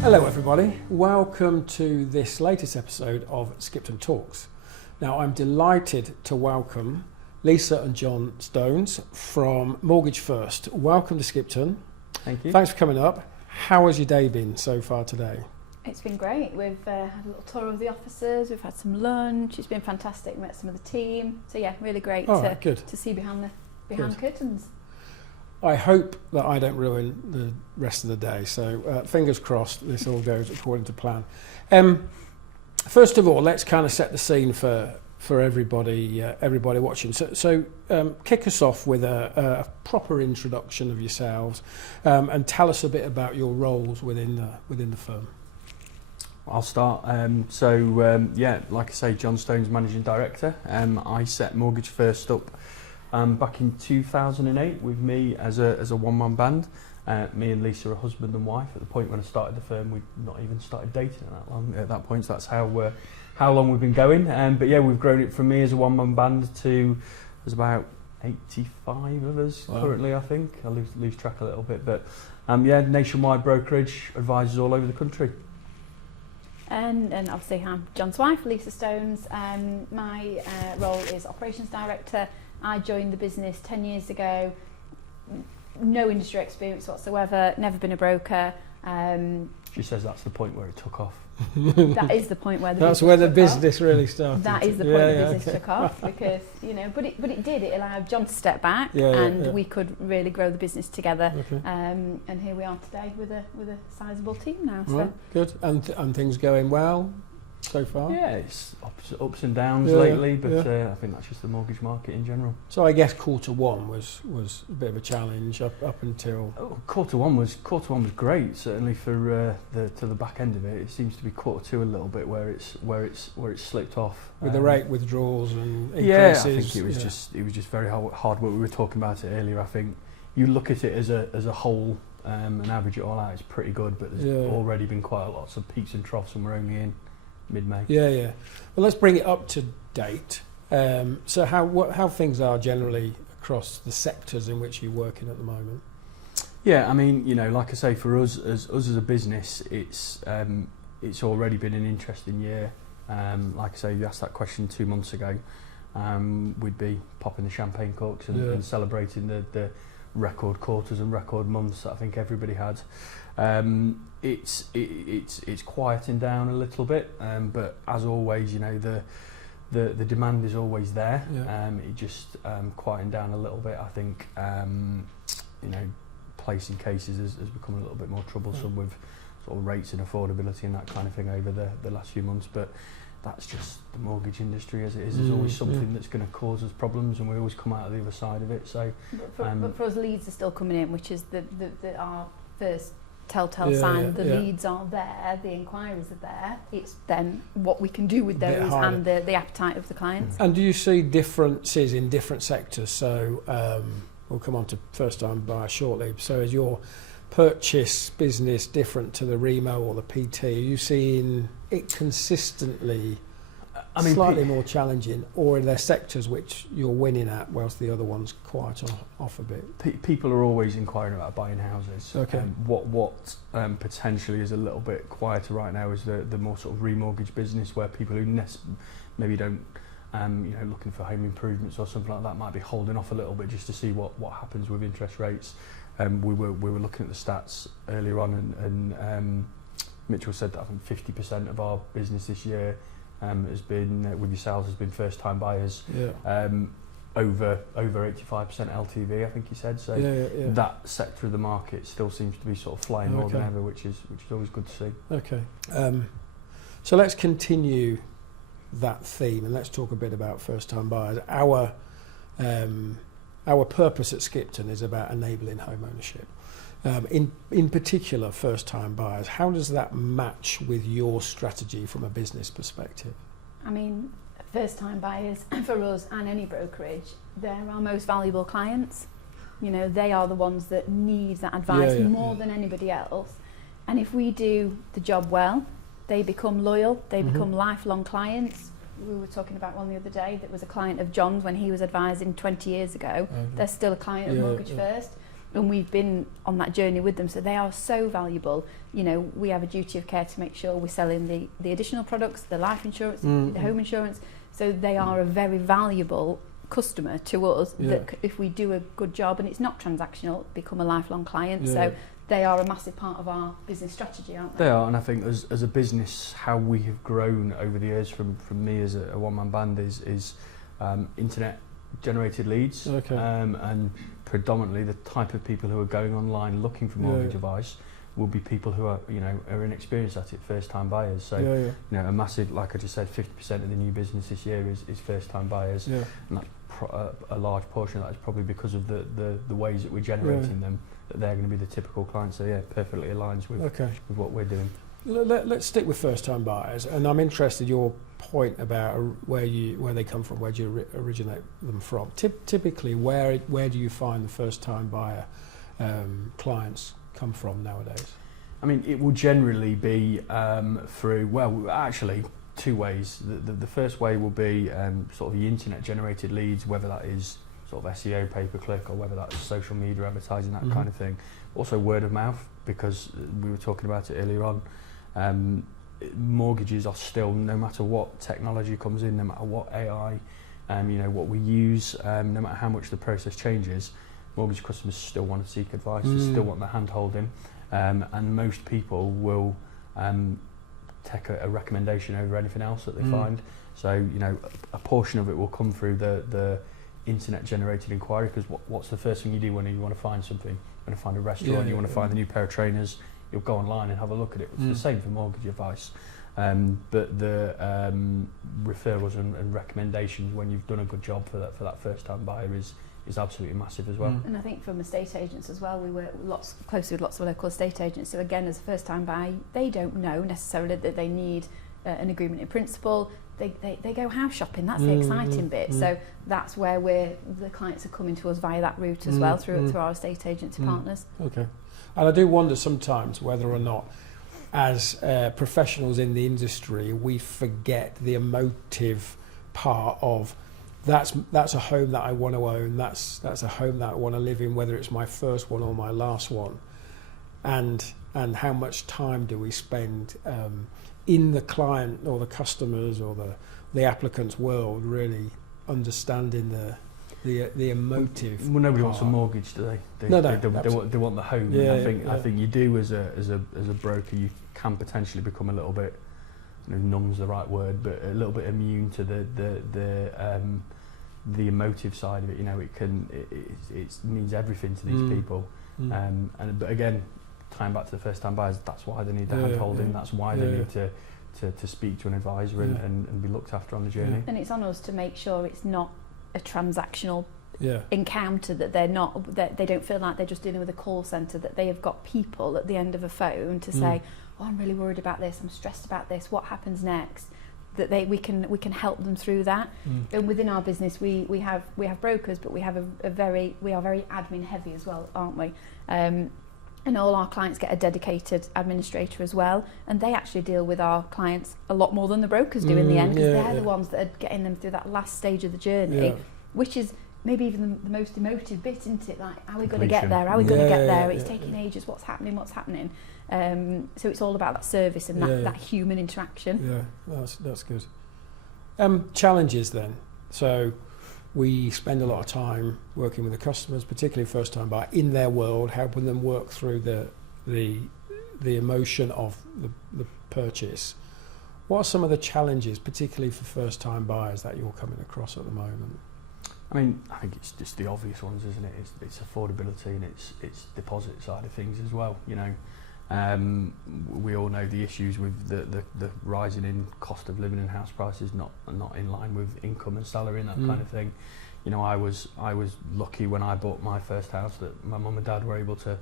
Hello everybody, welcome to this latest episode of Skipton Talks. Now I'm delighted to welcome Lisa and John Stones from Mortgage First. Welcome to Skipton. Thank you. Thanks for coming up. How has your day been so far today? It's been great. We've had a little tour of the offices, we've had some lunch, it's been fantastic, met some of the team. So yeah, really great to see behind the curtains. I hope that I don't ruin the rest of the day, so fingers crossed this all goes according to plan. First of all, let's kind of set the scene for everybody watching. So kick us off with a proper introduction of yourselves and tell us a bit about your roles within the firm. I'll start. Like I say, John Stones, Managing Director. I set Mortgage First up back in 2008 with me as a one-man band. Me and Lisa are husband and wife. At the point when I started the firm, we'd not even started dating at that point, so that's how long we've been going. But yeah, we've grown it from me as a one-man band to there's about 85 of us currently, I think. I lose track a little bit, but nationwide brokerage, advisors all over the country. And obviously I'm John's wife, Lisa Stones. My role is Operations Director. I joined the business 10 years ago, no industry experience whatsoever, never been a broker. She says that's the point where it took off. That is the point where the business really started. That is the point the business took off because, but it did. It allowed John to step back we could really grow the business together. Okay. And here we are today with a sizable team now. So. Right, good. And things going well so far? Yeah, it's ups and downs lately, but I think that's just the mortgage market in general. So I guess quarter one was a bit of a challenge up until... Quarter one was great, certainly for to the back end of it. It seems to be quarter two a little bit where it's slipped off. With the rate withdrawals and increases. Yeah, I think it was just very hard work. We were talking about it earlier. I think you look at it as a whole and average it all out, it's pretty good, but there's already been quite lots of peaks and troughs and we're only in mid-May. Yeah. Well, let's bring it up to date. So how things are generally across the sectors in which you work in at the moment? Yeah, I mean, like I say, for us as a business, it's already been an interesting year. Like I say, you asked that question 2 months ago. We'd be popping the champagne corks and celebrating the record quarters and record months that I think everybody had. It's quieting down a little bit, but as always, the demand is always there. It just quieting down a little bit. I think placing cases has become a little bit more troublesome with sort of rates and affordability and that kind of thing over the last few months. But that's just the mortgage industry as it is. There's always something that's going to cause us problems, and we always come out of the other side of it. So, but for us, leads are still coming in, which is our first telltale sign. The leads are there, the inquiries are there. It's then what we can do with those and the appetite of the clients. And do you see differences in different sectors? So we'll come on to first time buyer shortly. So is your purchase business different to the Remo or the PT? Are you seeing it consistently slightly more challenging, or are there sectors which you're winning at whilst the other one's quite off a bit? People are always inquiring about buying houses. Okay. What potentially is a little bit quieter right now is the more sort of remortgage business, where people who maybe don't looking for home improvements or something like that might be holding off a little bit just to see what happens with interest rates. We were looking at the stats earlier on, and Mitchell said that I think 50% of our business this year has been with yourselves has been first time buyers. Over 85% LTV, I think he said. So that sector of the market still seems to be sort of flying more than ever, which is always good to see. Okay. So let's continue that theme and let's talk a bit about first time buyers. Our purpose at Skipton is about enabling home ownership. In particular, first-time buyers. How does that match with your strategy from a business perspective? I mean, first-time buyers for us and any brokerage, they're our most valuable clients. They are the ones that need that advice more than anybody else. And if we do the job well, they become loyal. They become lifelong clients. We were talking about one the other day that was a client of John's when he was advising 20 years ago. They're still a client of Mortgage First. and we've been on that journey with them, so they are so valuable. You know, we have a duty of care to make sure we're selling the additional products, the life insurance, the home insurance, so they are a very valuable customer to us, that if we do a good job and it's not transactional, become a lifelong client. So they are a massive part of our business strategy, aren't they? They are, and I think as a business, how we have grown over the years from me as a one-man band is internet generated leads, and predominantly the type of people who are going online looking for mortgage advice will be people who are, you know, are inexperienced at it, first-time buyers. So, you know, a massive, like I just said, 50% of the new business this year is first-time buyers, and that's a large portion of that is probably because of the ways that we're generating them, that they're going to be the typical clients. So yeah, perfectly aligns with what we're doing. Let's stick with first-time buyers, and I'm interested in your point about where they come from, where do you originate them from. Typically, where do you find the first-time buyer clients come from nowadays? I mean, it will generally be through, well, actually, two ways. The first way will be sort of the internet-generated leads, whether that is sort of SEO, pay-per-click, or whether that's social media advertising, that kind of thing. Also word of mouth, because we were talking about it earlier on. Mortgages are still, no matter what technology comes in, no matter what AI, you know, what we use, no matter how much the process changes, mortgage customers still want to seek advice, they still want the hand-holding, and most people will take a recommendation over anything else that they find. So, you know, a portion of it will come through the internet-generated inquiry, because what's the first thing you do when you want to find something? You want to find a restaurant, you want to find a new pair of trainers, you'll go online and have a look at it. It's the same for mortgage advice. But the referrals and recommendations when you've done a good job for that first-time buyer is absolutely massive as well. And I think from estate agents as well, we work closely with lots of local estate agents. So again, as a first-time buyer, they don't know necessarily that they need an agreement in principle. They go house shopping. That's the exciting bit. So that's where the clients are coming to us via that route as well, through our estate agency partners. Okay. And I do wonder sometimes whether or not, as professionals in the industry, we forget the emotive part of that's a home that I want to own, that's a home that I want to live in, whether it's my first one or my last one, and how much time do we spend in the client or the customers or the applicant's world, really understanding the emotive. Well, nobody wants a mortgage, do they? They want the home. I think you do as a broker, you can potentially become a little bit, you know, numb's the right word, but a little bit immune to the emotive side of it. You know, it means everything to these people. But again, tying back to the first time buyers, that's why they need the hand holding. That's why they need to speak to an advisor and be looked after on the journey. And it's on us to make sure it's not a transactional encounter, that they don't feel like they're just dealing with a call centre, that they have got people at the end of a phone to say, oh, I'm really worried about this, I'm stressed about this, what happens next, that we can help them through that. And within our business we have brokers, but we are very admin heavy as well, aren't we? And all our clients get a dedicated administrator as well, and they actually deal with our clients a lot more than the brokers do in the end, because they're the ones that are getting them through that last stage of the journey, which is maybe even the most emotive bit, isn't it? Like, are we going to get there? Are we going to get there? It's taking ages. What's happening? So it's all about that service and that human interaction. Yeah, that's good. Challenges then. So we spend a lot of time working with the customers, particularly first-time buyer, in their world, helping them work through the emotion of the purchase. What are some of the challenges, particularly for first-time buyers, that you're coming across at the moment? I mean, I think it's just the obvious ones, isn't it? It's affordability and it's deposit side of things as well. You know, we all know the issues with the rising in cost of living and house prices not in line with income and salary and that kind of thing. You know, I was lucky when I bought my first house that my mum and dad were able to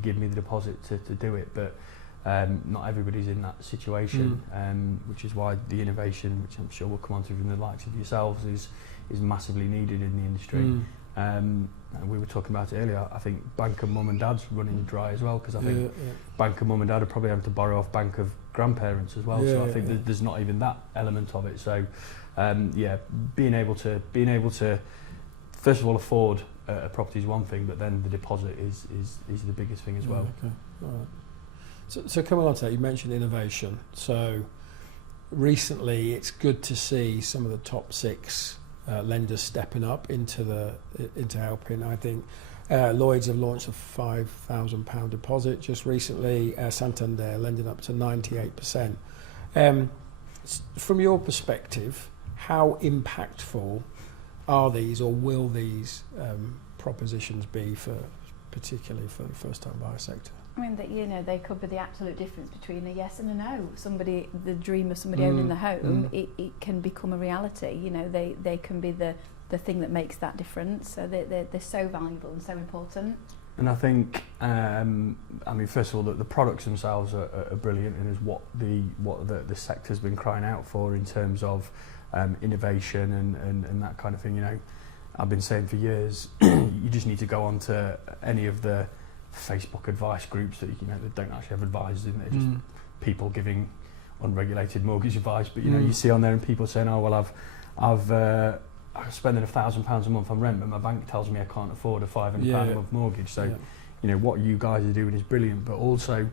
give me the deposit to do it, but not everybody's in that situation, which is why the innovation, which I'm sure we'll come on to from the likes of yourselves, is massively needed in the industry. And we were talking about it earlier. I think bank of mum and dad's running dry as well, because I think bank of mum and dad are probably having to borrow off bank of grandparents as well. So I think there's not even that element of it. So being able to first of all afford a property is one thing, but then the deposit is the biggest thing as well. Okay. All right. So coming on to that, you mentioned innovation. So recently, it's good to see some of the top 6 lenders stepping up into helping. I think Lloyds have launched a £5,000 deposit just recently. Santander lending up to 98%. From your perspective, how impactful are these, or will these propositions be particularly for the first-time buyer sector? I mean, that, you know, they could be the absolute difference between a yes and a no. The dream of somebody owning the home, it can become a reality. You know, they can be the thing that makes that difference. So they're so valuable and so important. And I think, I mean, first of all, the products themselves are brilliant, and is what the sector's been crying out for in terms of innovation and that kind of thing. You know, I've been saying for years, you just need to go on to any of the Facebook advice groups that, you know, that don't actually have advisors in there, just people giving unregulated mortgage advice. But you know, you see on there and people saying, oh well, I'm spending £1,000 a month on rent, but my bank tells me I can't afford a £500 a month mortgage. So you know, what you guys are doing is brilliant, but also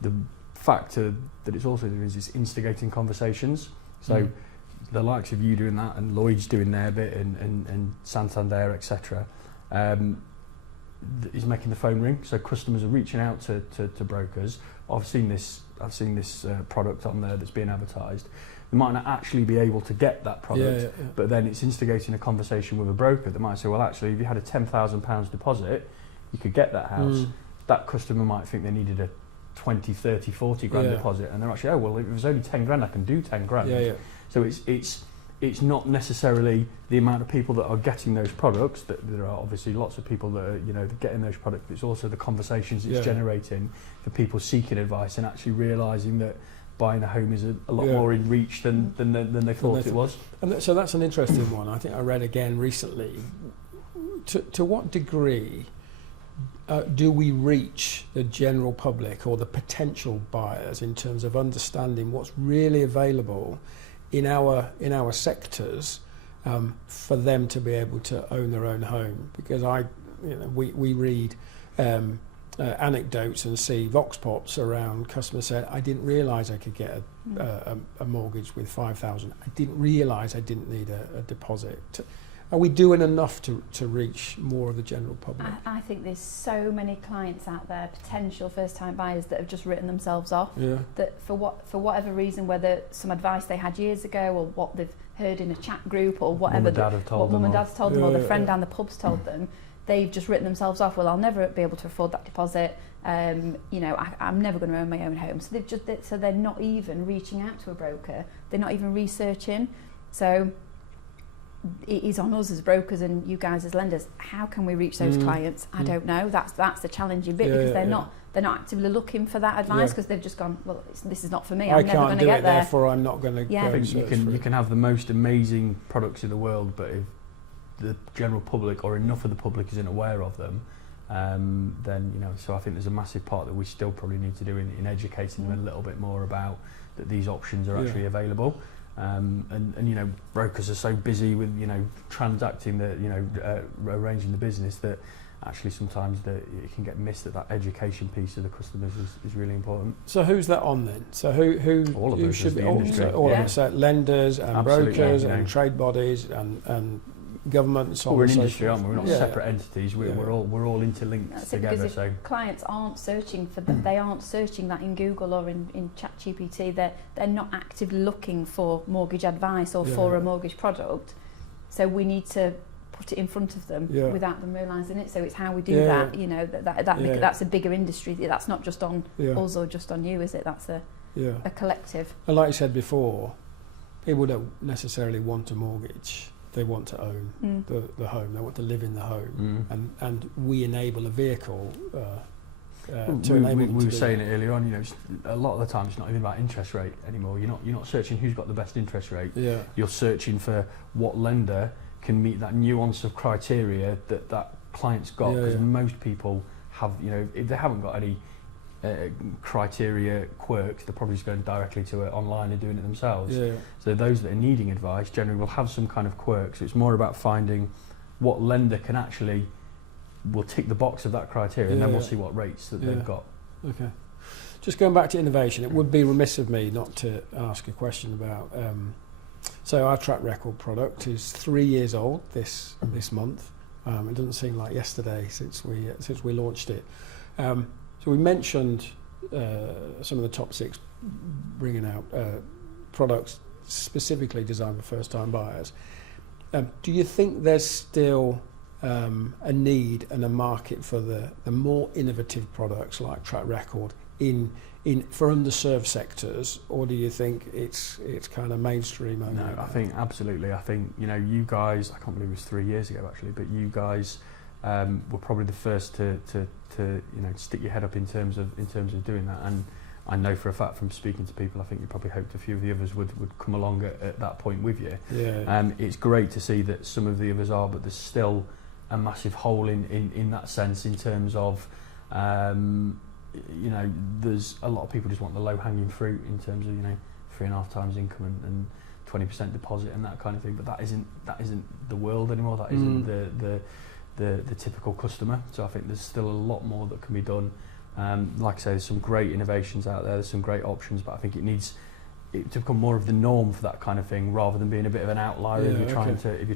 the factor that it's also doing is it's instigating conversations. So the likes of you doing that, and Lloyd's doing their bit, and Santander, etc. Is making the phone ring. So customers are reaching out to brokers. I've seen this product on there that's being advertised. They might not actually be able to get that product, but then it's instigating a conversation with a broker that might say, well, actually, if you had a £10,000 deposit, you could get that house. That customer might think they needed a 20, 30, 40 grand deposit, and they're actually, oh well, if it was only 10 grand, I can do 10 grand. So it's not necessarily the amount of people that are getting those products. That there are obviously lots of people that are, you know, getting those products, but it's also the conversations it's generating for people seeking advice and actually realising that buying a home is a lot more in reach than they thought it was. And so that's an interesting one. I think I read again recently. To what degree do we reach the general public or the potential buyers in terms of understanding what's really available in our sectors for them to be able to own their own home? Because we read anecdotes and see vox pops around customers saying, I didn't realise I could get a mortgage with £5,000. I didn't realise I didn't need a deposit. Are we doing enough to reach more of the general public? I think there's so many clients out there, potential first-time buyers, that have just written themselves off. That for whatever reason, whether some advice they had years ago or what they've heard in a chat group or whatever, what mum and dad's told them or the friend down the pub's told them, they've just written themselves off. Well, I'll never be able to afford that deposit. You know, I'm never going to own my own home. So they're not even reaching out to a broker. They're not even researching. So it is on us as brokers and you guys as lenders. How can we reach those clients? I don't know. That's the challenging bit, because they're not actively looking for that advice, because they've just gone, well, this is not for me. I'm never going to get there. Therefore I'm not going to. I think you can have the most amazing products in the world, but if the general public or enough of the public isn't aware of them, then, you know. So I think there's a massive part that we still probably need to do in educating them a little bit more about that these options are actually available. And you know, brokers are so busy with, you know, transacting the, you know, arranging the business, that actually sometimes it can get missed, that education piece of the customers is really important. So who's that on then? So who all of us should be industry. All of us, lenders and Absolutely, brokers and trade bodies and government and so on. We're an and so industry, forth. aren't we? We're not separate entities. We're all interlinked together. Because if clients aren't searching for them, they aren't searching that in Google or in ChatGPT. They're not actively looking for mortgage advice or for a mortgage product. So we need to put it in front of them without them realising it. So it's how we do that. You know, that's a bigger industry. That's not just on us or just on you, is it? That's a collective. And like you said before, people don't necessarily want a mortgage. They want to own the home. They want to live in the home, and we enable a vehicle to enable them. We were saying it earlier on. You know, a lot of the time it's not even about interest rate anymore. You're not searching who's got the best interest rate. You're searching for what lender can meet that nuance of criteria that client's got. Because most people have, you know, if they haven't got any criteria quirks, they're probably just going directly to it online and doing it themselves. So those that are needing advice generally will have some kind of quirk. So it's more about finding what lender can actually will tick the box of that criteria, and then we'll see what rates that they've got. Okay. Just going back to innovation, it would be remiss of me not to ask a question about. So our track record product is 3 years old this month. It doesn't seem like yesterday since we launched it. So we mentioned some of the top 6 bringing out products specifically designed for first-time buyers. Do you think there's still a need and a market for the more innovative products like track record for underserved sectors, or do you think it's kind of mainstream? No, I think absolutely. I think you guys. I can't believe it was 3 years ago actually, but you guys were probably the first to stick your head up in terms of doing that. And I know for a fact from speaking to people, I think you probably hoped a few of the others would come along at that point with you. Yeah. It's great to see that some of the others are, but there's still a massive hole in that sense in terms of. There's a lot of people just want the low-hanging fruit in terms of 3.5 times income and 20% deposit and that kind of thing. But that isn't the world anymore. That isn't the typical customer. So I think there's still a lot more that can be done. Like I say, there's some great innovations out there. There's some great options, but I think it needs it to become more of the norm for that kind of thing, rather than being a bit of an outlier if you're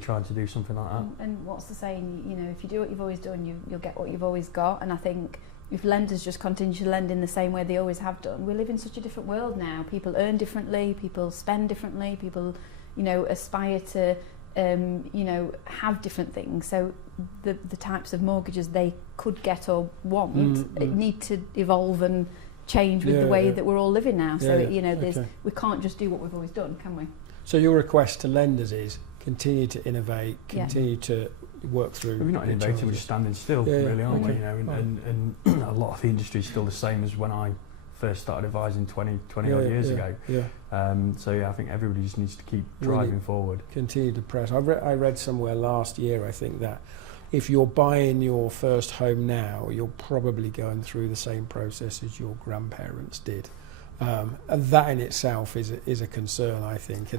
trying to do something like that. And what's the saying? If you do what you've always done, you'll get what you've always got. And I think if lenders just continue to lend in the same way they always have done, we live in such a different world now. People earn differently, people spend differently, people, aspire to, have different things. So the types of mortgages they could get or want need to evolve and change with the way that we're all living now. So we can't just do what we've always done, can we? So your request to lenders is continue to innovate, continue to work through. We're not innovating, we're just standing still, really, aren't we? And a lot of the industry is still the same as when I first started advising 20 odd years ago. I think everybody just needs to keep driving forward. Continue to press. I read somewhere last year, I think, that if you're buying your first home now, you're probably going through the same process as your grandparents did. And that in itself is a concern, I think,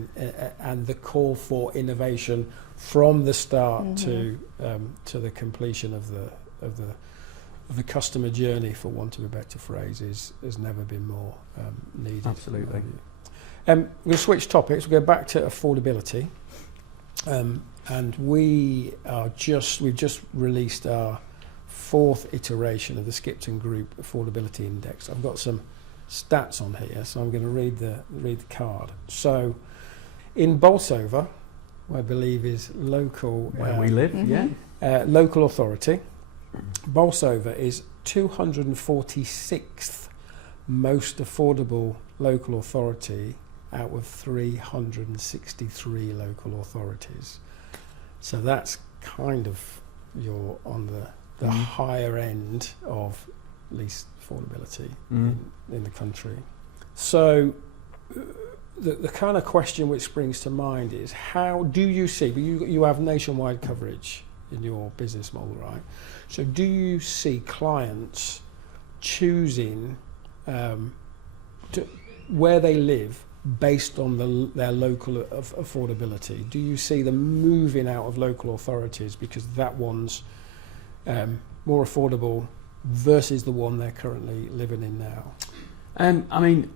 and the call for innovation from the start to the completion of the customer journey, for want of a better phrase, has never been more needed. Absolutely. We'll switch topics. We'll go back to affordability, and we've just released our 4th iteration of the Skipton Group Affordability Index. I've got some stats on here, so I'm going to read the card. So in Bolsover, I believe is local where we live, local authority, Bolsover is 246th most affordable local authority out of 363 local authorities. So that's kind of you're on the higher end of least affordability in the country. So the kind of question which springs to mind is, how do you see, you have nationwide coverage in your business model, right? So do you see clients choosing where they live based on their local affordability? Do you see them moving out of local authorities because that one's more affordable versus the one they're currently living in now? I mean,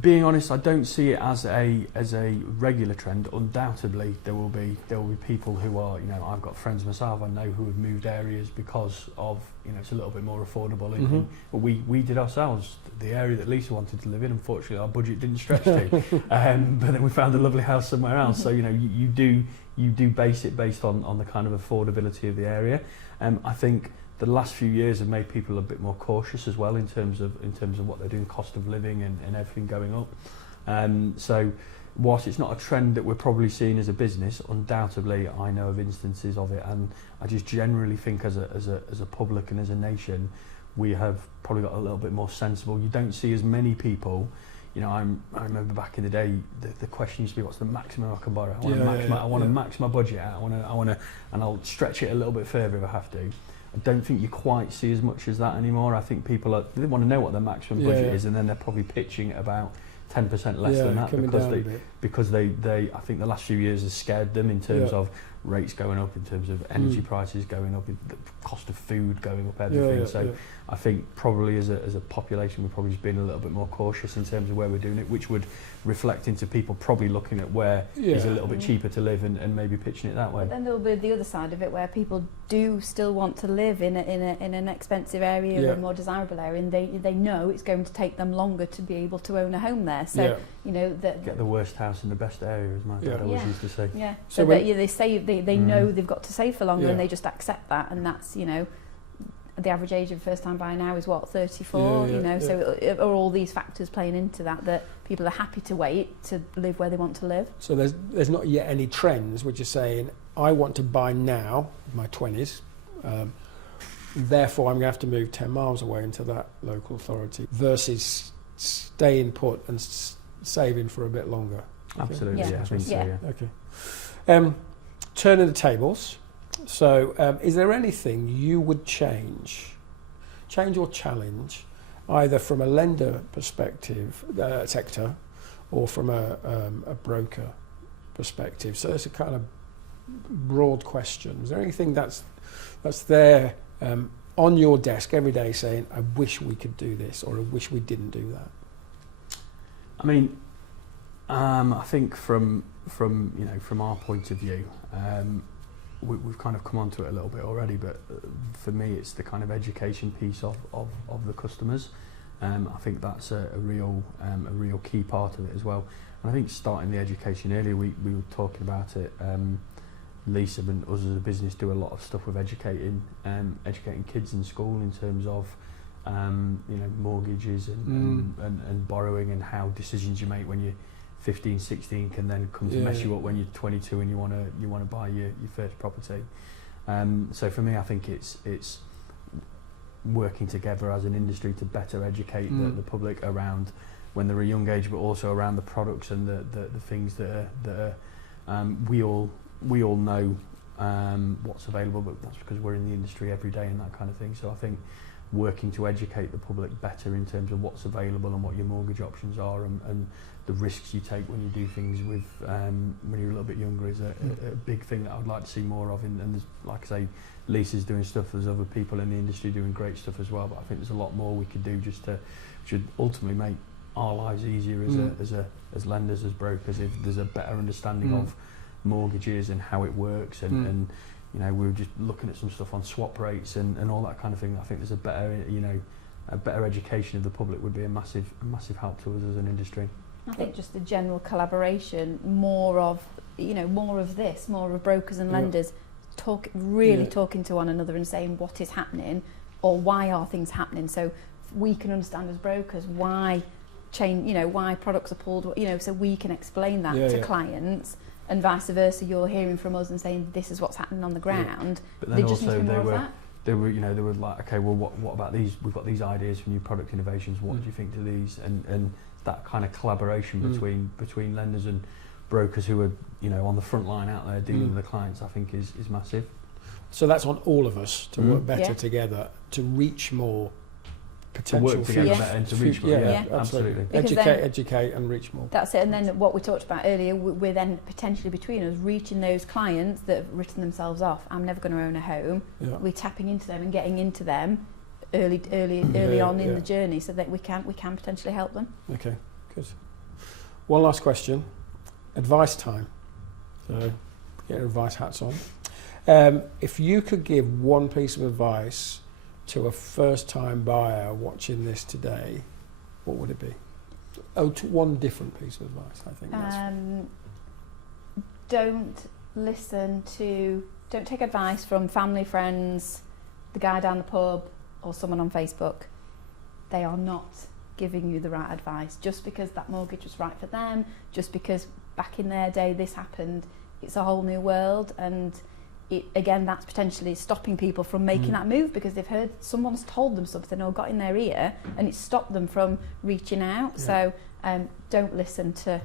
being honest, I don't see it as a regular trend. Undoubtedly, there will be people who are, I've got friends myself I know who have moved areas because of, it's a little bit more affordable. But we did ourselves. The area that Lisa wanted to live in, unfortunately, our budget didn't stretch to. But then we found a lovely house somewhere else. So you do base it based on the kind of affordability of the area. I think the last few years have made people a bit more cautious as well in terms of what they're doing, cost of living and everything going up. So whilst it's not a trend that we're probably seeing as a business, undoubtedly I know of instances of it, and I just generally think as a public and as a nation, we have probably got a little bit more sensible. You don't see as many people. I remember back in the day, the question used to be, what's the maximum I can borrow? I want to max my budget out. I want to, and I'll stretch it a little bit further if I have to. I don't think you quite see as much as that anymore. I think people they want to know what their maximum budget is, and then they're probably pitching at about 10% less than that because they I think the last few years has scared them in terms of rates going up, in terms of energy prices going up, the cost of food going up, everything. I think probably as a population we've probably just been a little bit more cautious in terms of where we're doing it, which would reflect into people probably looking at where is a little bit cheaper to live and maybe pitching it that way. But then there'll be the other side of it where people do still want to live in an expensive area, a more desirable area, and they know it's going to take them longer to be able to own a home there. So you know get the worst house in the best area, as my dad always used to say. Yeah. So they save. They know they've got to save for longer, and they just accept that, and that's, you know, the average age of a first time buyer now is what, 34, you know, so are all these factors playing into that people are happy to wait to live where they want to live. So there's not yet any trends which are saying I want to buy now, my 20s, therefore I'm going to have to move 10 miles away into that local authority, versus staying put and saving for a bit longer. Absolutely, I think so, yeah. Okay. Turning the tables. So, is there anything you would change or challenge, either from a lender perspective, sector, or from a broker perspective? So, it's a kind of broad question. Is there anything that's there on your desk every day, saying, "I wish we could do this," or "I wish we didn't do that"? I mean, I think from our point of view. We've kind of come onto it a little bit already, but for me it's the kind of education piece of the customers. I think that's a real key part of it as well. And I think starting the education earlier, we were talking about it. Lisa and us as a business do a lot of stuff with educating kids in school in terms of mortgages and borrowing, and how decisions you make when you're 15, 16 can then come to mess you up when you're 22 and you want to buy your first property. So for me, I think it's working together as an industry to better educate the public around when they're a young age, but also around the products and the things that are we all know what's available, but that's because we're in the industry every day and that kind of thing. So I think working to educate the public better in terms of what's available and what your mortgage options are, and the risks you take when you do things with when you're a little bit younger is a big thing that I would like to see more of. And there's, like I say, Lisa's doing stuff, there's other people in the industry doing great stuff as well, but I think there's a lot more we could do just to should ultimately make our lives easier as lenders, as brokers, if there's a better understanding of mortgages and how it works, and you know, we were just looking at some stuff on swap rates and all that kind of thing. I think there's a better education of the public would be a massive help to us as an industry. I think just the general collaboration, more of this, more of brokers and lenders talking to one another and saying what is happening or why are things happening, so we can understand as brokers why why products are pulled, so we can explain that to clients. And vice versa, you're hearing from us and saying this is what's happening on the ground. But then also they were like, okay, well, what about these? We've got these ideas for new product innovations. What do you think to these? And that kind of collaboration between lenders and brokers who are on the front line out there dealing with the clients, I think is massive. So that's on all of us to work better together to reach more potential, to work together better and to reach more. Absolutely. Educate and reach more. That's it. And then what we talked about earlier, we're then potentially between us reaching those clients that have written themselves off. I'm never going to own a home. Yeah. We're tapping into them and getting into them early on in the journey, so that we can potentially help them. Okay, good. One last question. Advice time. So get your advice hats on. If you could give one piece of advice to a first-time buyer watching this today, what would it be? To one different piece of advice, I think. Don't take advice from family, friends, the guy down the pub, or someone on Facebook. They are not giving you the right advice. Just because that mortgage was right for them, just because back in their day this happened, it's a whole new world, and that's potentially stopping people from making that move because they've heard someone's told them something or got in their ear and it's stopped them from reaching out. So don't listen to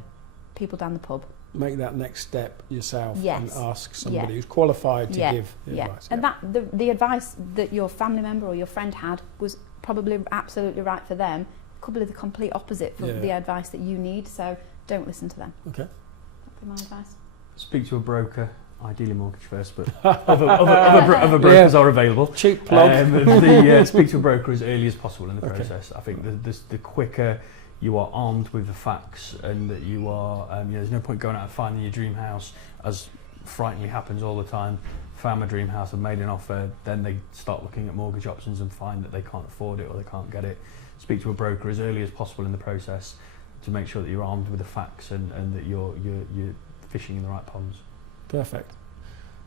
people down the pub. Make that next step yourself and ask somebody who's qualified to give the advice. And that the advice that your family member or your friend had was probably absolutely right for them, could be the complete opposite for the advice that you need, so don't listen to them. Okay. That'd be my advice. Speak to a broker. ideally mortgage first, but other brokers are available. Cheap plug. Speak to a broker as early as possible in the Okay. process. I think the quicker you are armed with the facts, and that you are, there's no point going out and finding your dream house, as frighteningly happens all the time. Found my dream house, I've made an offer, then they start looking at mortgage options and find that they can't afford it or they can't get it. Speak to a broker as early as possible in the process to make sure that you're armed with the facts and that you're fishing in the right ponds. Perfect.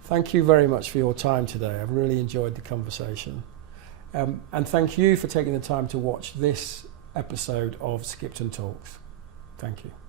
Thank you very much for your time today. I've really enjoyed the conversation. And thank you for taking the time to watch this episode of Skipton Talks. Thank you.